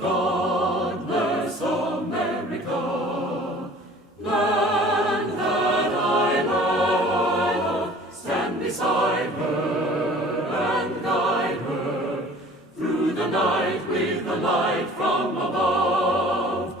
God bless America, land that I love. Stand beside her and guide her through the night with the light from above.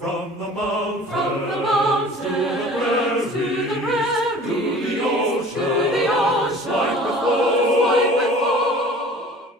From the mountains to the prairies, to the ocean, white with foam.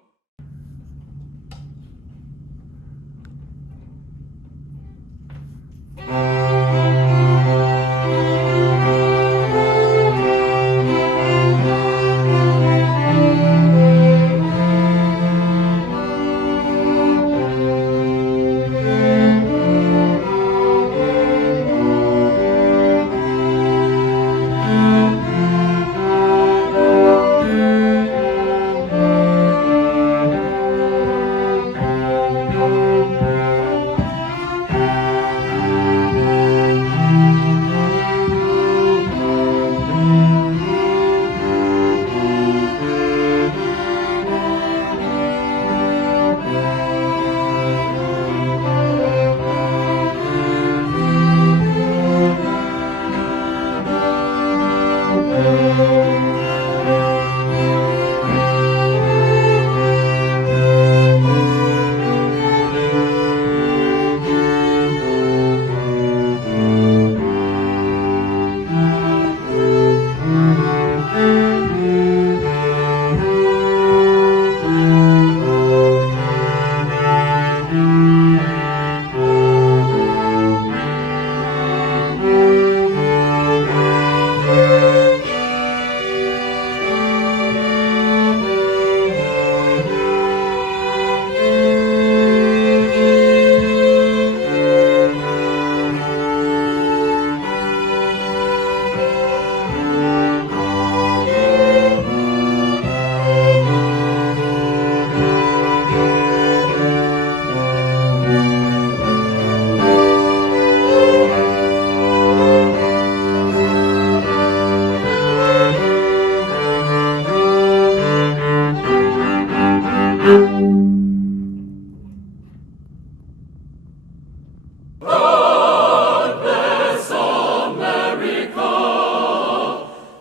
God bless America,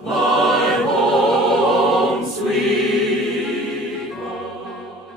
my home sweet home.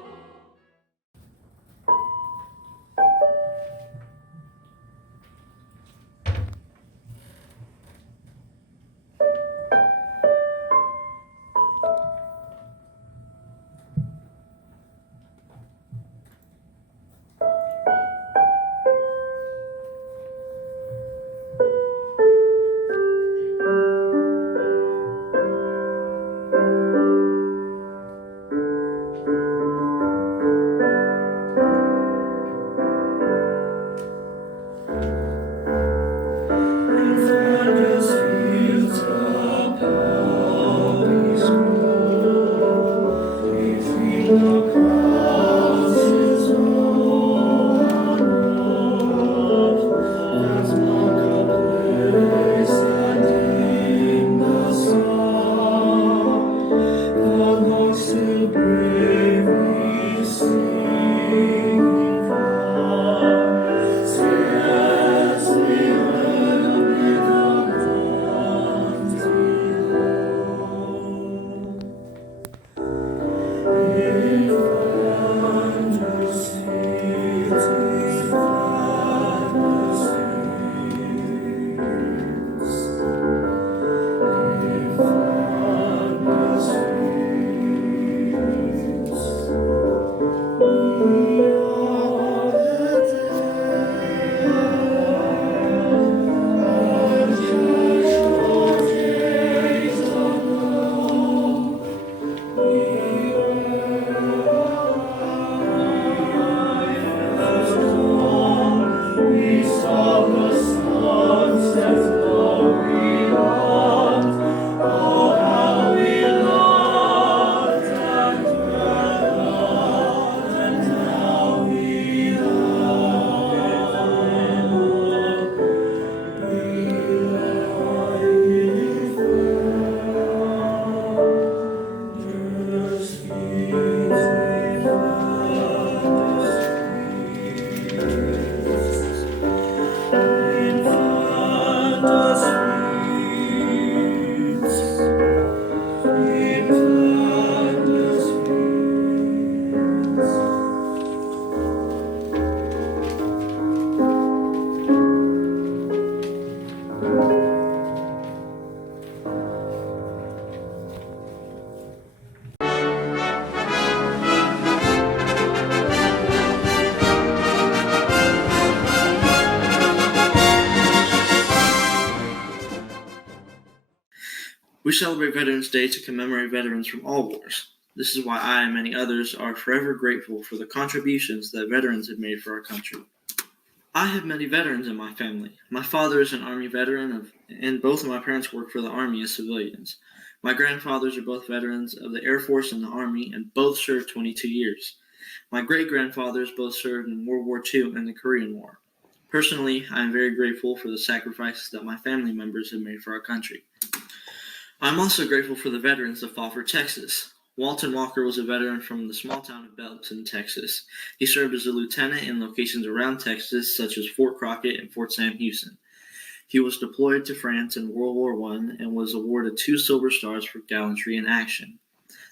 We celebrate Veterans Day to commemorate veterans from all wars. This is why I and many others are forever grateful for the contributions that veterans have made for our country. I have many veterans in my family. My father is an Army veteran, and both of my parents work for the Army as civilians. My grandfathers are both veterans of the Air Force and the Army, and both served 22 years. My great-grandfathers both served in World War II and the Korean War. Personally, I am very grateful for the sacrifices that my family members have made for our country. I'm also grateful for the veterans that fought for Texas. Walton Walker was a veteran from the small town of Belton, Texas. He served as a lieutenant in locations around Texas, such as Fort Crockett and Fort Sam Houston. He was deployed to France in World War I and was awarded 2 Silver Stars for gallantry in action.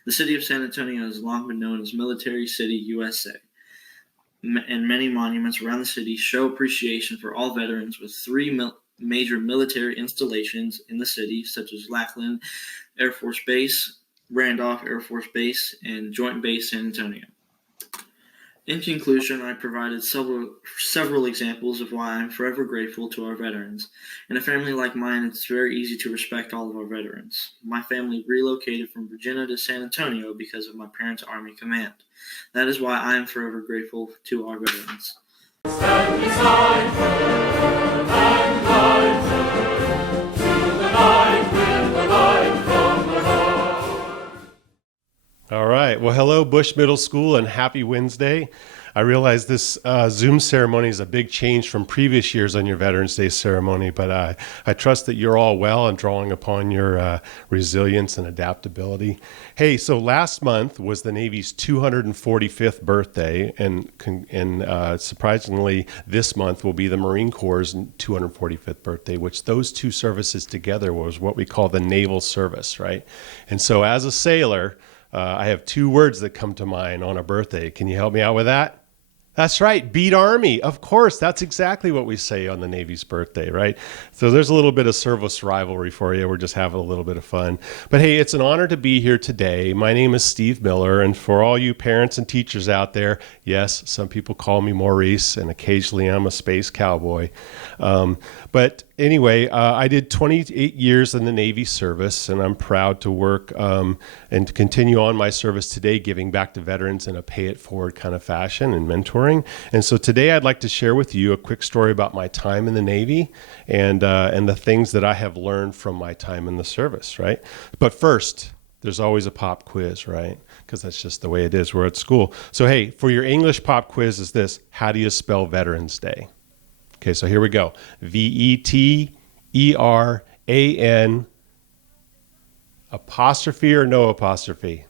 The city of San Antonio has long been known as Military City, USA, and many monuments around the city show appreciation for all veterans, with 3 major military installations in the city, such as Lackland Air Force Base, Randolph Air Force Base, and Joint Base San Antonio. In conclusion, I provided several examples of why I'm forever grateful to our veterans. In a family like mine, it's very easy to respect all of our veterans. My family relocated from Virginia to San Antonio because of my parents' Army command. That is why I am forever grateful to our veterans. Stand beside her and guide her through the night with the light from above. All right. Well, hello, Bush Middle School, and happy Wednesday. I realize this Zoom ceremony is a big change from previous years on your Veterans Day ceremony, but I trust that you're all well and drawing upon your resilience and adaptability. Hey, so last month was the Navy's 245th birthday, and surprisingly, this month will be the Marine Corps' 245th birthday, which those two services together was what we call the naval service, right? And so as a sailor, I have 2 words that come to mind on a birthday. Can you help me out with that? That's right, beat Army. Of course, that's exactly what we say on the Navy's birthday, right? So there's a little bit of service rivalry for you. We're just having a little bit of fun. But hey, it's an honor to be here today. My name is Steve Miller, and for all you parents and teachers out there, yes, some people call me Maurice, and occasionally I'm a space cowboy. But anyway, I did 28 years in the Navy service, and I'm proud to work and to continue on my service today, giving back to veterans in a pay-it-forward kind of fashion and mentoring. And so today I'd like to share with you a quick story about my time in the Navy and the things that I have learned from my time in the service, right? But first, there's always a pop quiz, right? Because that's just the way it is. We're at school. So hey, for your English pop quiz is this: how do you spell Veterans Day? Okay, so here we go. V-E-T-E-R-A-N apostrophe or no apostrophe?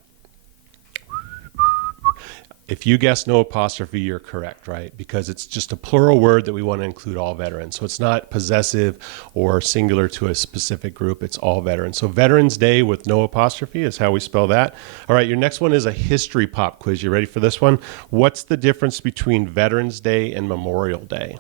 If you guess no apostrophe, you're correct, right? Because it's just a plural word that we want to include all veterans. So it's not possessive or singular to a specific group. It's all veterans. So Veterans Day with no apostrophe is how we spell that. All right, your next one is a history pop quiz. You ready for this one? What's the difference between Veterans Day and Memorial Day?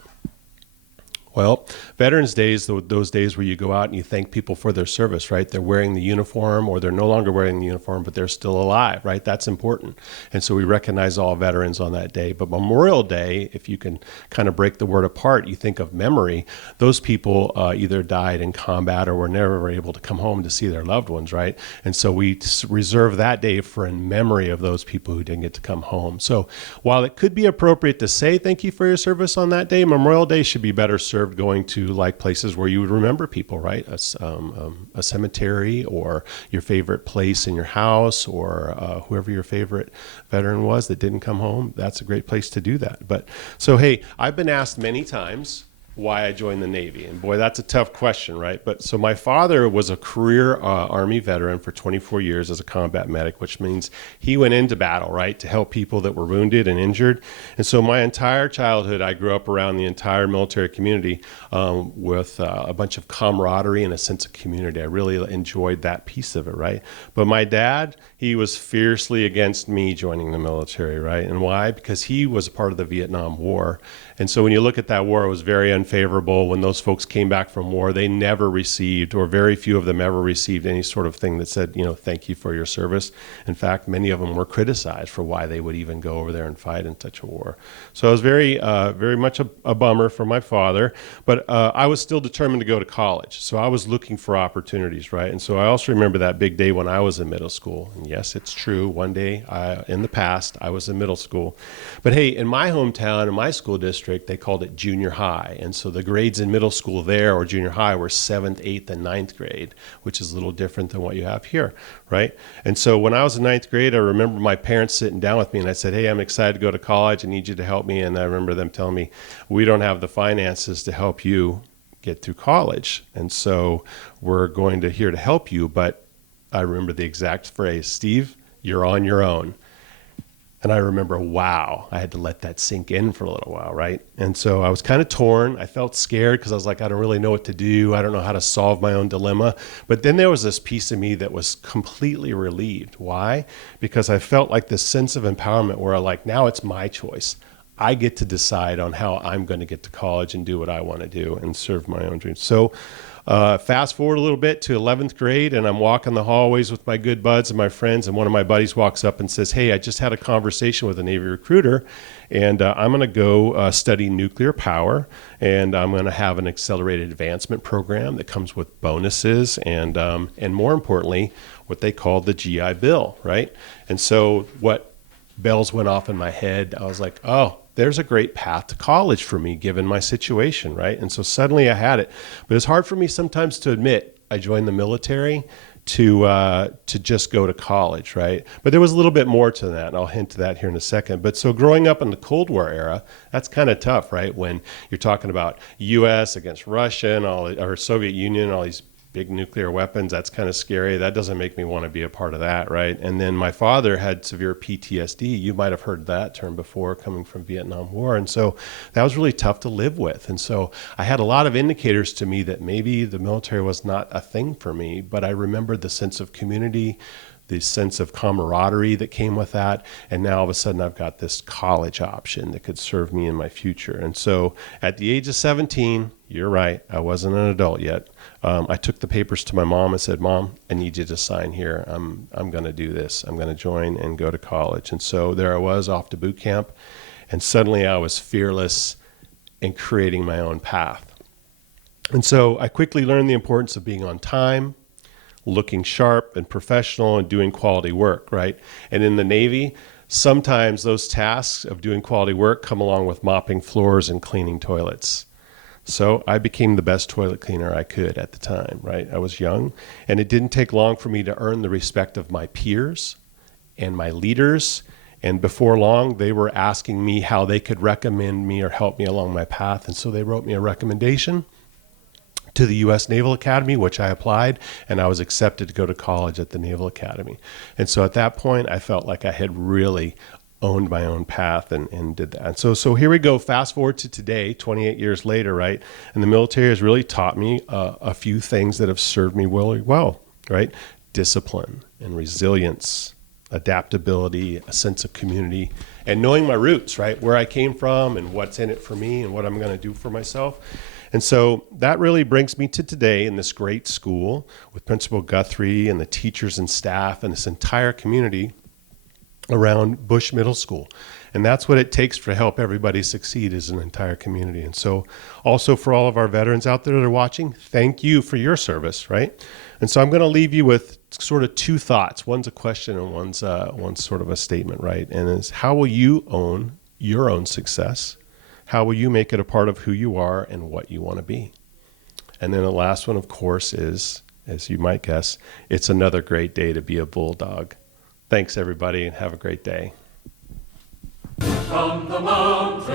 Well, Veterans Day is those days where you go out and you thank people for their service, right? They're wearing the uniform, or they're no longer wearing the uniform, but they're still alive, right? That's important. And so we recognize all veterans on that day. But Memorial Day, if you can kind of break the word apart, you think of memory. Those people either died in combat or were never able to come home to see their loved ones, right? And so we reserve that day for in memory of those people who didn't get to come home. So while it could be appropriate to say thank you for your service on that day, Memorial Day should be better served going to like places where you would remember people, right? A cemetery, or your favorite place in your house, or whoever your favorite veteran was that didn't come home. That's a great place to do that. But so, hey, I've been asked many times why I joined the Navy. And boy, that's a tough question, right? But so my father was a career Army veteran for 24 years as a combat medic, which means he went into battle, right, to help people that were wounded and injured. And so my entire childhood, I grew up around the entire military community with a bunch of camaraderie and a sense of community. I really enjoyed that piece of it, right? But my dad, he was fiercely against me joining the military, right? And why? Because he was a part of the Vietnam War. And so when you look at that war, it was very unfavorable. When those folks came back from war, they never received, or very few of them ever received, any sort of thing that said, thank you for your service. In fact, many of them were criticized for why they would even go over there and fight in such a war. So it was very much a bummer for my father, but I was still determined to go to college. So I was looking for opportunities, right? And so I also remember that big day when I was in middle school. And yes, it's true. One day in the past, I was in middle school. But hey, in my hometown, in my school district, they called it junior high. And so the grades in middle school there or junior high were 7th, 8th, and 9th grade, which is a little different than what you have here, right? And so when I was in 9th grade, I remember my parents sitting down with me and I said, hey, I'm excited to go to college. I need you to help me. And I remember them telling me, we don't have the finances to help you get through college. And so we're going to here to help you. But I remember the exact phrase, Steve, you're on your own. And I remember, wow, I had to let that sink in for a little while, right? And so I was kind of torn. I felt scared because I was like, I don't really know what to do. I don't know how to solve my own dilemma. But then there was this piece of me that was completely relieved. Why? Because I felt like this sense of empowerment where now it's my choice. I get to decide on how I'm going to get to college and do what I want to do and serve my own dreams. So fast forward a little bit to 11th grade, and I'm walking the hallways with my good buds and my friends, and one of my buddies walks up and says, hey, I just had a conversation with a Navy recruiter, and I'm going to go study nuclear power, and I'm going to have an accelerated advancement program that comes with bonuses and more importantly, what they call the GI Bill, right? And so what bells went off in my head. I was like, oh, there's a great path to college for me given my situation, right? And so suddenly I had it. But it's hard for me sometimes to admit I joined the military to just go to college, right? But there was a little bit more to that, and I'll hint to that here in a second. But so growing up in the Cold War era, that's kind of tough, right? When you're talking about U.S. against Russia and or Soviet Union, all these big nuclear weapons, that's kind of scary. That doesn't make me want to be a part of that, right? And then my father had severe PTSD. You might have heard that term before, coming from Vietnam War. And so that was really tough to live with. And so I had a lot of indicators to me that maybe the military was not a thing for me, but I remembered the sense of community, the sense of camaraderie that came with that. And now all of a sudden I've got this college option that could serve me in my future. And so at the age of 17, you're right, I wasn't an adult yet. I took the papers to my mom and said, Mom, I need you to sign here. I'm going to do this. I'm going to join and go to college. And so there I was off to boot camp. And suddenly I was fearless in creating my own path. And so I quickly learned the importance of being on time, looking sharp and professional, and doing quality work, right? And in the Navy, sometimes those tasks of doing quality work come along with mopping floors and cleaning toilets. So I became the best toilet cleaner I could at the time, right? I was young, and it didn't take long for me to earn the respect of my peers and my leaders. And before long, they were asking me how they could recommend me or help me along my path. And so they wrote me a recommendation to the U.S. Naval Academy, which I applied, and I was accepted to go to college at the Naval Academy. And so at that point, I felt like I had really owned my own path and did that. And so here we go, fast forward to today, 28 years later, right? And the military has really taught me a few things that have served me really well, right? Discipline and resilience, adaptability, a sense of community, and knowing my roots, right? Where I came from and what's in it for me and what I'm going to do for myself. And so that really brings me to today in this great school with Principal Guthrie and the teachers and staff and this entire community around Bush Middle School. And that's what it takes to help everybody succeed as an entire community. And so also for all of our veterans out there that are watching, thank you for your service, right? And so I'm going to leave you with sort of two thoughts. One's a question and one's sort of a statement, right? And it's how will you own your own success? How will you make it a part of who you are and what you want to be? And then the last one, of course, is, as you might guess, it's another great day to be a bulldog. Thanks, everybody, and have a great day. From the mountains